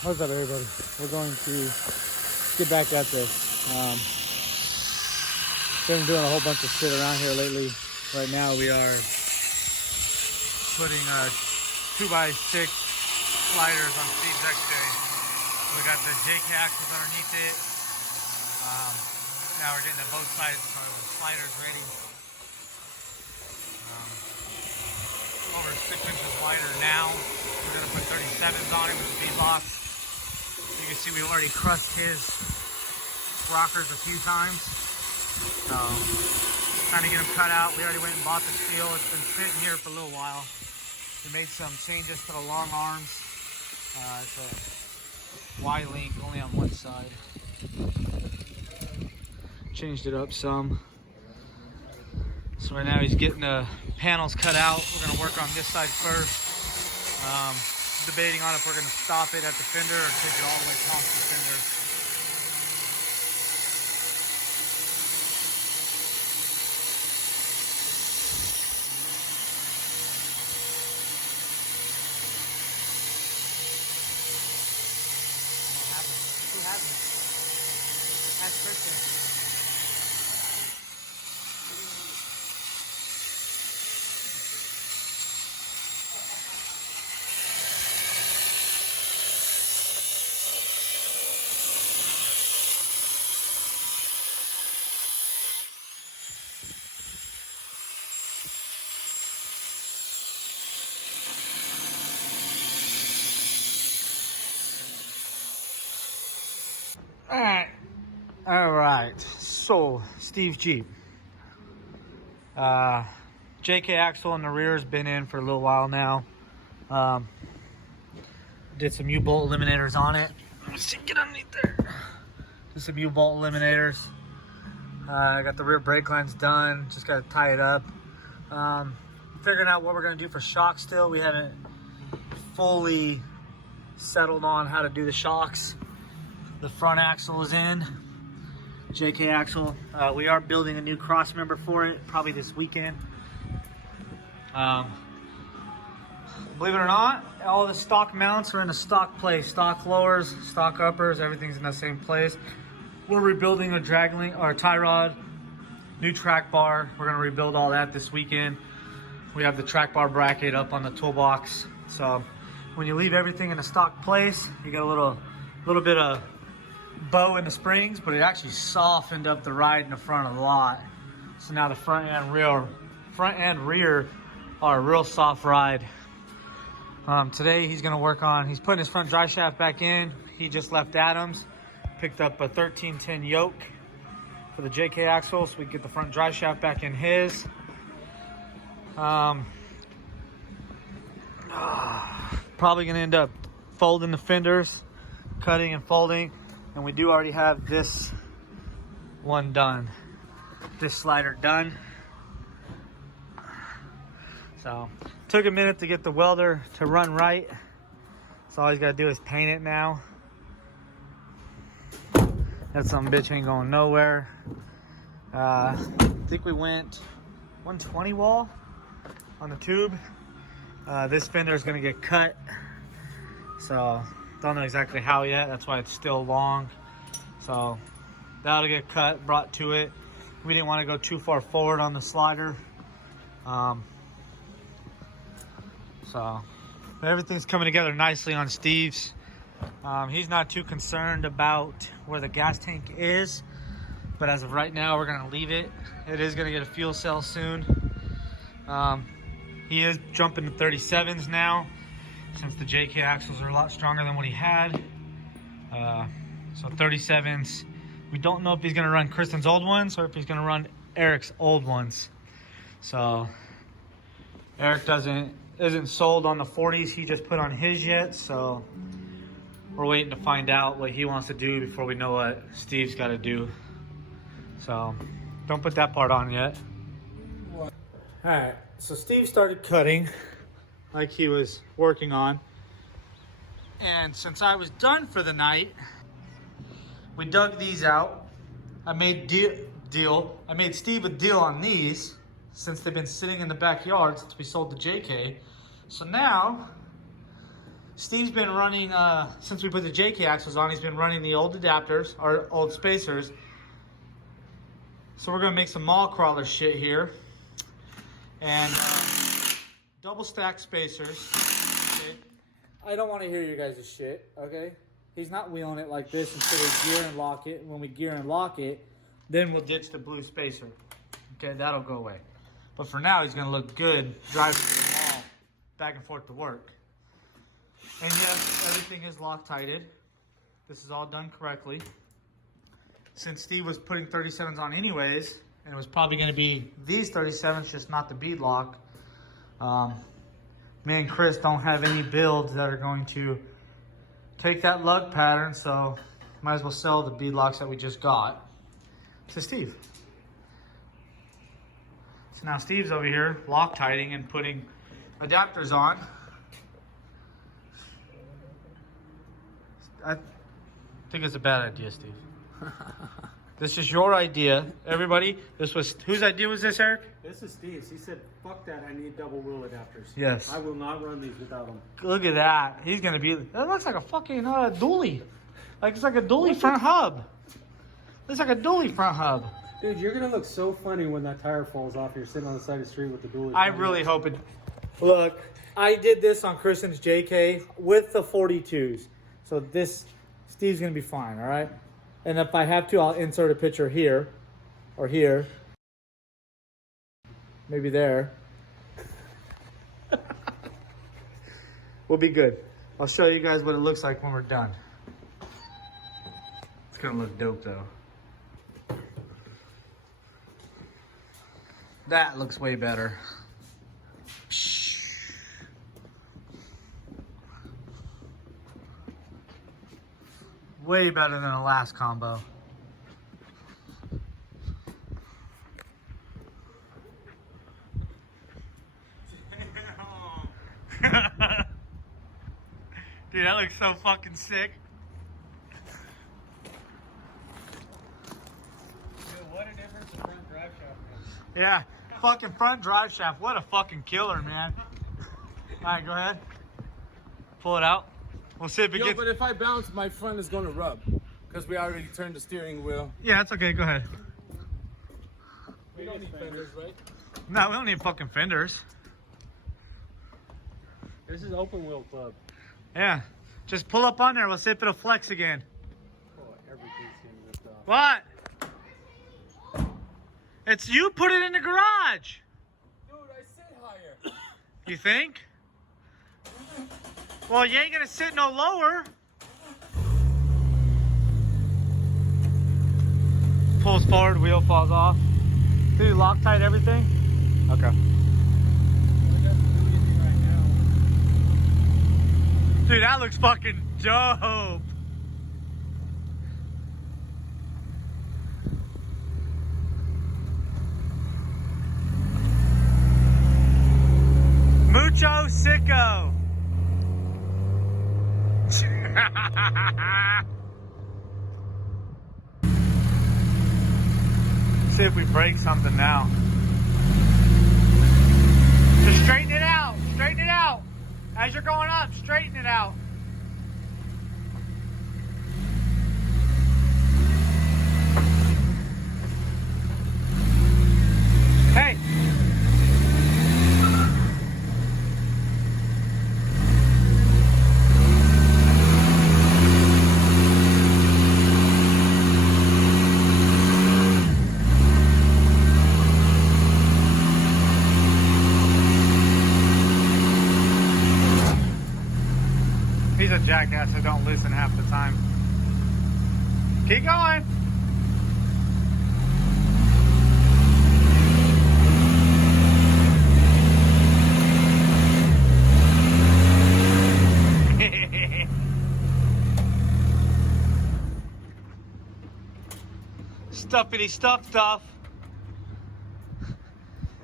What's up, everybody? We're going to get back at this. Been doing a whole bunch of shit around here lately. Right now we are putting 2x6 sliders on Steve's XJ. We got the JK axles underneath it. Now we're getting the both sides of the sliders ready. Over 6 inches wider now. We're gonna put 37s on it with the V-box. You can see we already crushed his rockers a few times. So, trying to get them cut out. We already went and bought the steel. It's been sitting here for a little while. We made some changes to the long arms. It's a Y-link only on one side. Changed it up some. So right now he's getting the panels cut out. We're gonna work on this side first. Debating on if we're gonna stop it at the fender or take it all the way across the fender. Who has it? Ask Kristen. All right. So Steve Jeep, JK axle in the rear has been in for a little while now. Did some U-bolt eliminators on it. Let's see, get underneath there. Did some U-bolt eliminators. I got the rear brake lines done. Just got to tie it up. Figuring out what we're gonna do for shocks still. We haven't fully settled on how to do the shocks. The front axle is in, JK axle. We are building a new cross member for it, probably this weekend. Believe it or not, all the stock mounts are in a stock place. Stock lowers, stock uppers, everything's in the same place. We're rebuilding a drag link or tie rod, new track bar. We're gonna rebuild all that this weekend. We have the track bar bracket up on the toolbox. So when you leave everything in a stock place, you get a little bit of bow in the springs, but it actually softened up the ride in the front a lot. So now the front and rear are a real soft ride. Today he's gonna work on, he's putting his front drive shaft back in. He just left Adams, picked up a 1310 yoke for the JK axle so we can get the front drive shaft back in his. Probably gonna end up folding the fenders, cutting and folding. And we do already have this one done, this slider done. So took a minute to get the welder to run right. So all he's gotta do is paint it now. That some bitch ain't going nowhere. I think we went 120 wall on the tube. This fender is gonna get cut. So don't know exactly how yet, that's why it's still long. So that'll get cut, brought to it. We didn't want to go too far forward on the slider. So everything's coming together nicely on Steve's. He's not too concerned about where the gas tank is, but as of right now, we're gonna leave it. It is gonna get a fuel cell soon. He is jumping to 37s now, since the JK axles are a lot stronger than what he had. So 37s. We don't know if he's gonna run Kristen's old ones or if he's gonna run Eric's old ones. So Eric isn't sold on the 40s he just put on his yet, so we're waiting to find out what he wants to do before we know what Steve's gotta do. So don't put that part on yet. All right, so Steve started cutting like he was working on. And since I was done for the night, we dug these out. I made I made Steve a deal on these since they've been sitting in the backyard since we sold the JK. So now Steve's been running, since we put the JK axles on, he's been running the old adapters, or old spacers. So we're gonna make some mall crawler shit here. And double stack spacers. Okay. I don't wanna hear your guys' shit, okay? He's not wheeling it like this until we gear and lock it. When we gear and lock it, then we'll ditch the blue spacer. Okay, that'll go away. But for now, he's gonna look good driving to the mall, back and forth to work. And yes, everything is Loctited. This is all done correctly. Since Steve was putting 37s on anyways, and it was probably gonna be these 37s, just not the bead lock. Me and Chris don't have any builds that are going to take that lug pattern, so might as well sell the bead locks that we just got to Steve. So now Steve's over here Loctiting and putting adapters on. I think it's a bad idea, Steve. This is your idea. Everybody, this was, whose idea was this, Eric? This is Steve's. He said, fuck that, I need double wheel adapters. Yes. I will not run these without them. Look at that. He's going to be, that looks like a fucking dually. Like it's like a dually front hub. Looks like a dually front hub. Dude, you're going to look so funny when that tire falls off. You're sitting on the side of the street with the dually. I really hope it. Look, I did this on Kristen's JK with the 42s. So this, Steve's going to be fine, all right? And if I have to, I'll insert a picture here or here. Maybe there. We'll be good. I'll show you guys what it looks like when we're done. It's going to look dope, though. That looks way better. Way better than the last combo. Dude, that looks so fucking sick. Dude, what a difference the front drive shaft makes. Yeah, fucking front drive shaft. What a fucking killer, man. Alright, go ahead. Pull it out. We'll see if it gets... but if I bounce, my front is going to rub. Because we already turned the steering wheel. Yeah, that's okay. Go ahead. We don't need fenders, right? No, we don't need fucking fenders. This is open wheel club. Yeah. Just pull up on there. We'll see if it'll flex again. Oh, everything's getting ripped off. What? It's you put it in the garage. Dude, I sit higher. You think? Well, you ain't gonna sit no lower. Pulls forward, wheel falls off. Dude, Loctite everything? Okay. Dude, that looks fucking dope. Mucho sicko. See if we break something now. Just straighten it out. Straighten it out. As you're going up, straighten it out. Hey. He's a jackass who don't listen half the time. Keep going. Stuffity stuff stuff.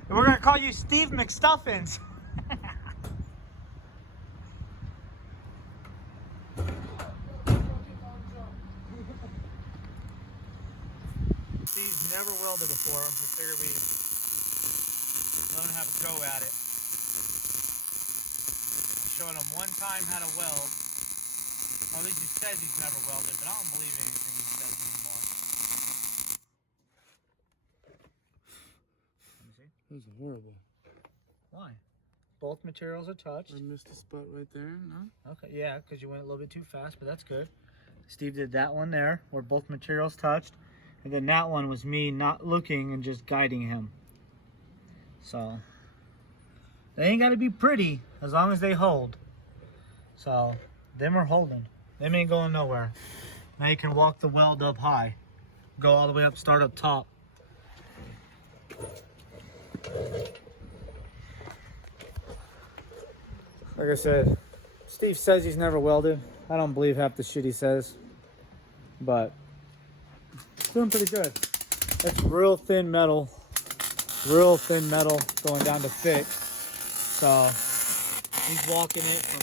We're gonna call you Steve McStuffins. Steve's never welded before. We figured we'd let him have a go at it. showing him one time how to weld. Or at least he says he's never welded, but I don't believe anything he says anymore. Let me see. That was horrible. Why? Both materials are touched. I missed a spot right there, no? Okay, yeah, because you went a little bit too fast, but that's good. Steve did that one there, where both materials touched. And then that one was me not looking and just guiding him. So, they ain't got to be pretty as long as they hold. So, them are holding. Them ain't going nowhere. Now you can walk the weld up high. Go all the way up, start up top. Like I said, Steve says he's never welded. I don't believe half the shit he says. But it's doing pretty good. It's real thin metal. Real thin metal going down to thick. So he's walking it from